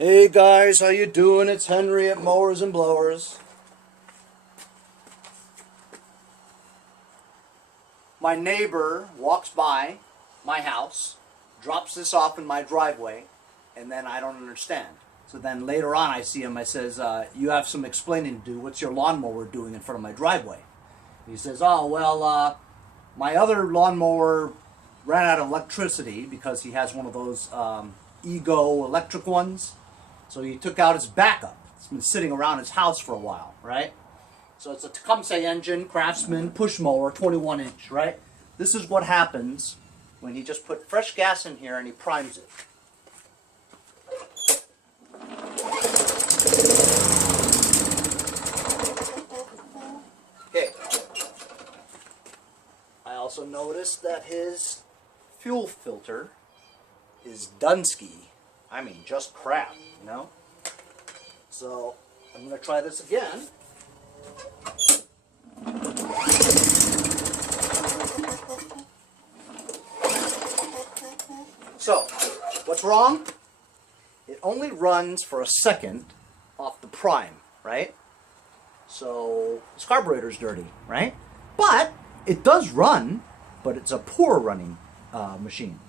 Hey guys, how you doing? It's Henry at Mowers and Blowers. My neighbor walks by my house, drops this off in my driveway, and then I don't understand. So then later on I see him, I says, you have some explaining to do. What's your lawnmower doing in front of my driveway? He says, oh, well, my other lawnmower ran out of electricity because he has one of those Ego electric ones. So he took out his backup. It's been sitting around his house for a while, right? So it's a Tecumseh engine, Craftsman, push mower, 21 inch, right? This is what happens when he just put fresh gas in here and he primes it. Okay. I also noticed that his fuel filter is Dunsky. I mean, just crap, you know? So, I'm going to try this again. So, what's wrong? It only runs for a second off the prime, right? So, this carburetor's dirty, right? But, it does run, but it's a poor running machine.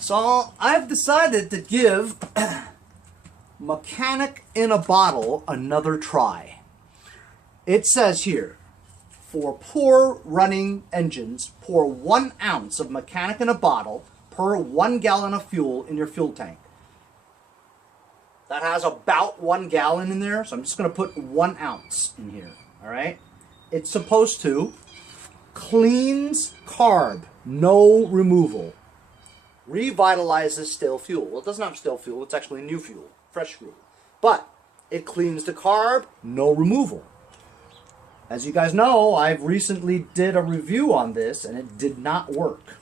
So I've decided to give Mechanic in a Bottle another try. It says here, for poor running engines, pour 1 ounce of Mechanic in a Bottle per 1 gallon of fuel in your fuel tank. That has about 1 gallon in there, so I'm just going to put 1 ounce in here, all right? It's supposed to cleans carb, no removal. Revitalizes stale fuel. Well, it doesn't have stale fuel, it's actually new fuel, fresh fuel. But it cleans the carb, no removal. As you guys know, I've recently did a review on this and it did not work.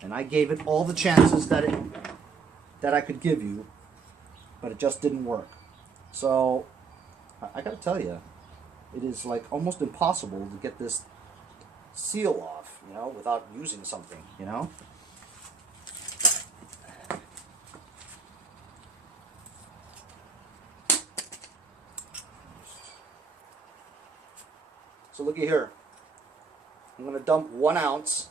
And I gave it all the chances that I could give you, but it just didn't work. So I gotta tell you, it is like almost impossible to get this seal off, you know, without using something, you know. So looky here. I'm going to dump 1 ounce,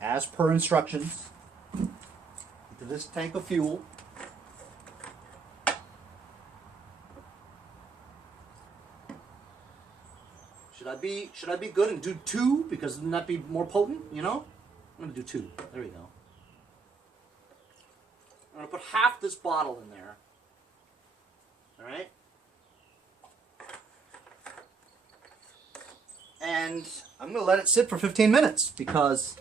as per instructions, into this tank of fuel. Should I be good and do 2 because then that'd be more potent, you know? I'm going to do 2. There we go. I'm going to put half this bottle in there. All right? And I'm going to let it sit for 15 minutes because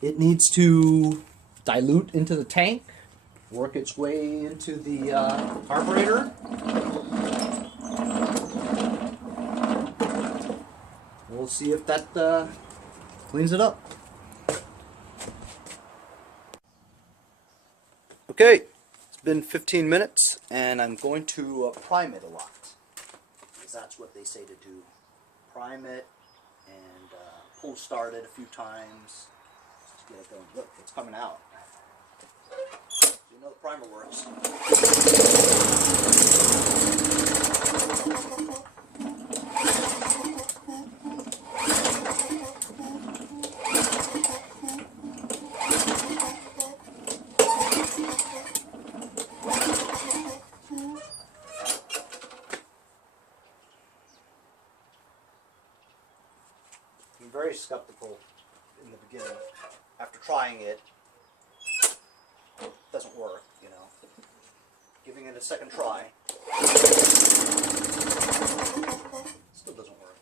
it needs to dilute into the tank, work its way into the carburetor. We'll see if that cleans it up. Okay, it's been 15 minutes and I'm going to prime it a lot because that's what they say to do. Prime it and pull start it a few times. Just get it going. Look, it's coming out. So you know the primer works. I'm very skeptical in the beginning. After trying it, it doesn't work, you know. Giving it a second try, still doesn't work.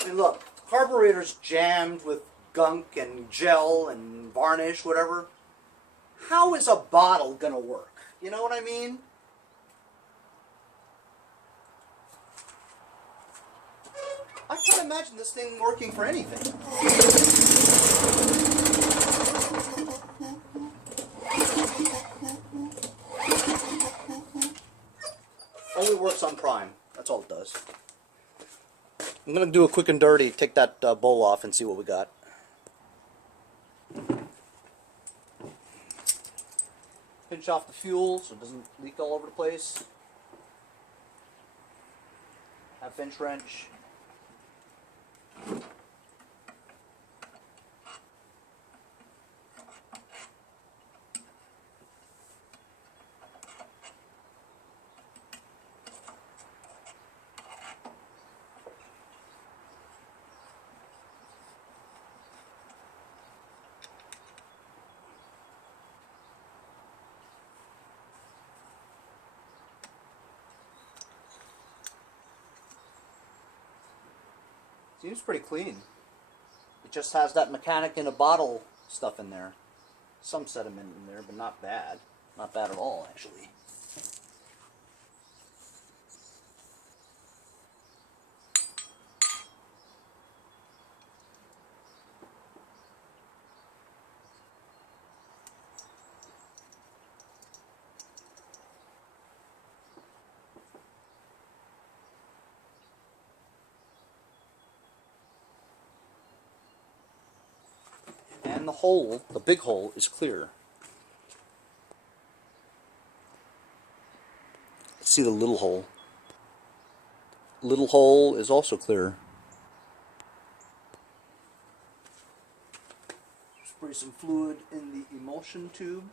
I mean, look, the carburetor's jammed with gunk and gel and varnish, whatever. How is a bottle gonna work? You know what I mean? I can't imagine this thing working for anything. Only works on prime. That's all it does. I'm going to do a quick and dirty, take that bowl off and see what we got. Pinch off the fuel so it doesn't leak all over the place. Half-inch wrench. Seems pretty clean. It just has that mechanic in a bottle stuff in there. Some sediment in there, but not bad. Not bad at all, actually. And the hole, the big hole, is clear. See the little hole. Little hole is also clear. Spray some fluid in the emulsion tube.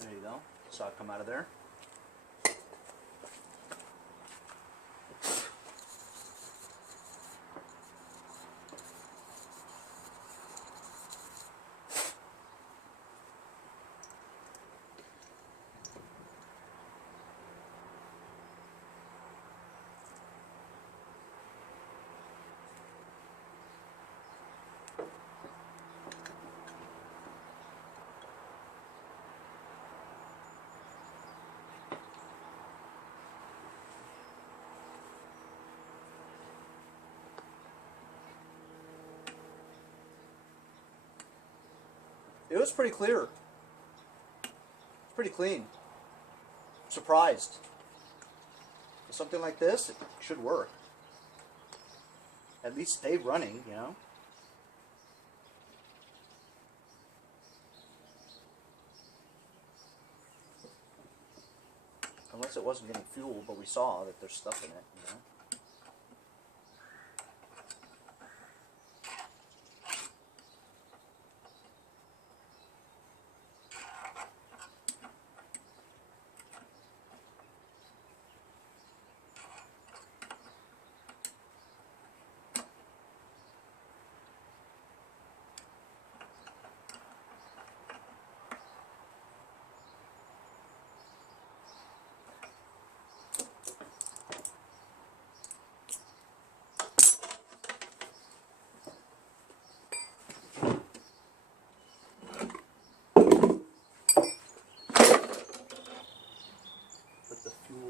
There you go. Saw it come out of there. It was pretty clear. It's pretty clean. I'm surprised. For something like this, it should work. At least stay running, you know. Unless it wasn't getting fuel, but we saw that there's stuff in it, you know.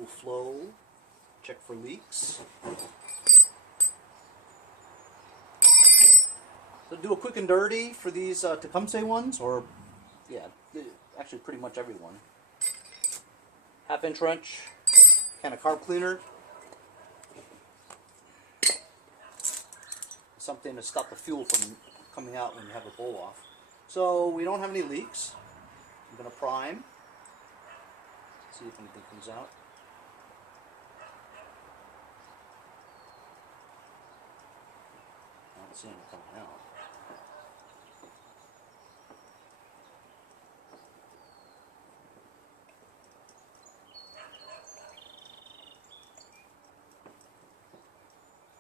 Flow, check for leaks. So do a quick and dirty for these Tecumseh ones, or yeah, actually pretty much every one. Half-inch wrench, can of carb cleaner, something to stop the fuel from coming out when you have the bowl off. So we don't have any leaks. I'm going to prime, see if anything comes out. I don't see anything coming out.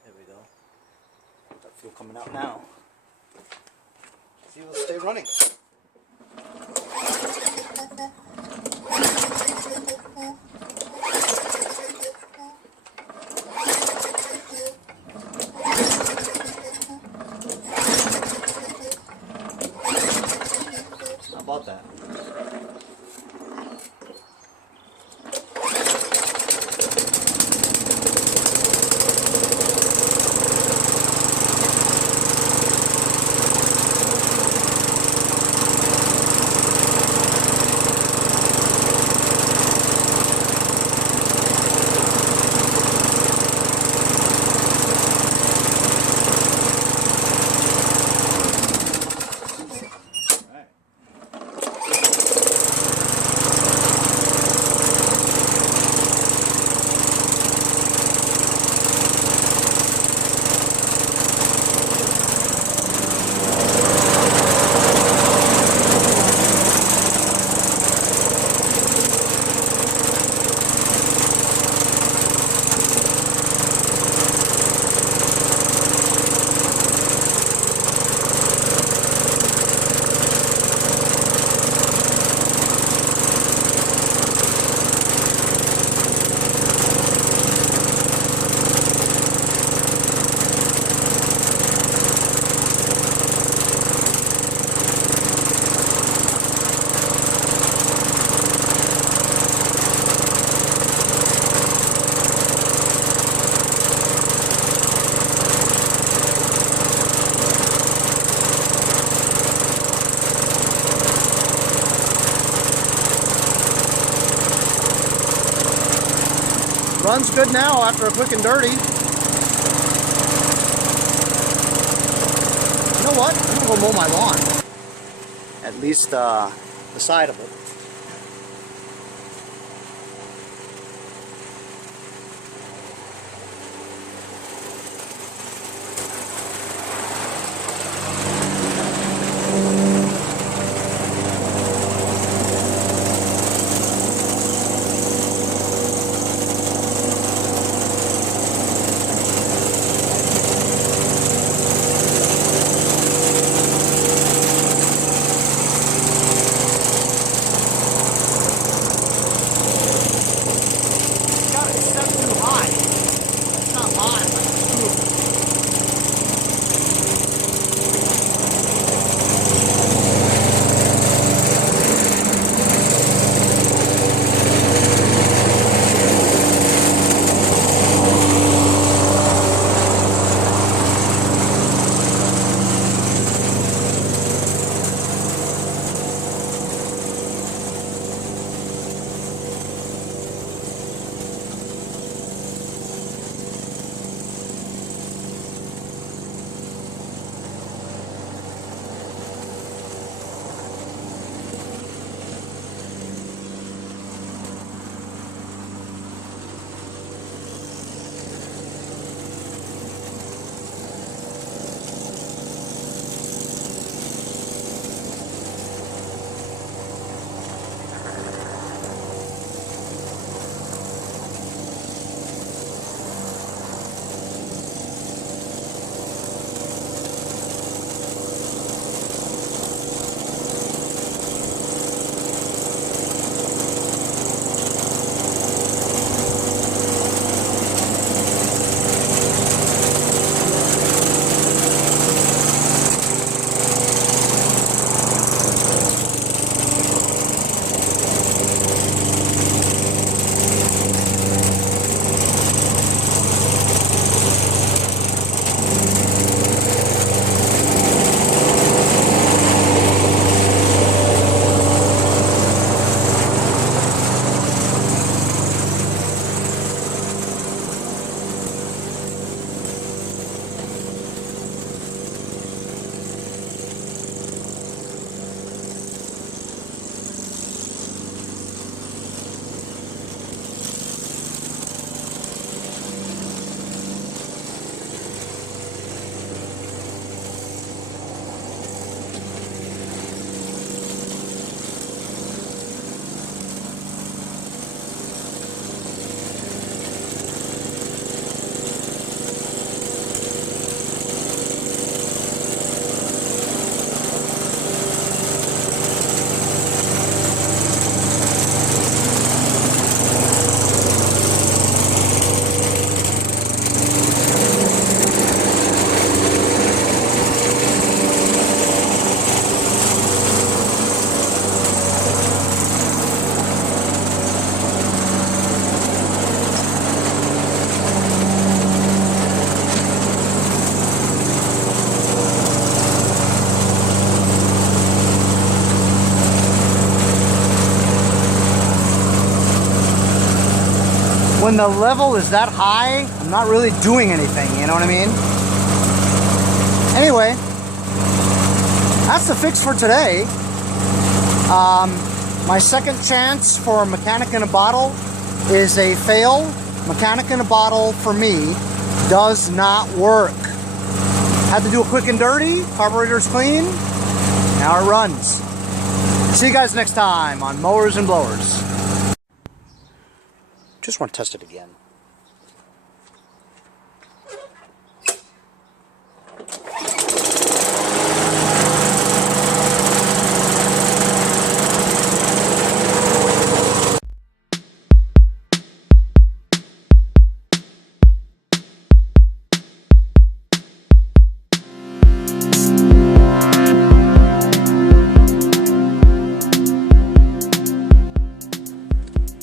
There we go. Got fuel coming out now. Fuel will stay running. How about that? runs good now after a quick and dirty. You know what? I'm gonna go mow my lawn. At least the side of it. When the level is that high, I'm not really doing anything, you know what I mean? Anyway, that's the fix for today. My second chance for mechanic in a bottle is a fail. Mechanic in a bottle for me does not work. Had to do a quick and dirty, carburetor's clean, now it runs. See you guys next time on Mowers and Blowers. Just want to test it again.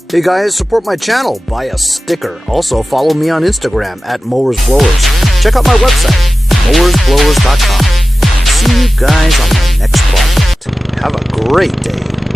Hey guys, support my channel, buy a sticker. Also follow me on Instagram at Mowers Blowers. Check out my website, mowersblowers.com. See you guys on my next project. Have a great day.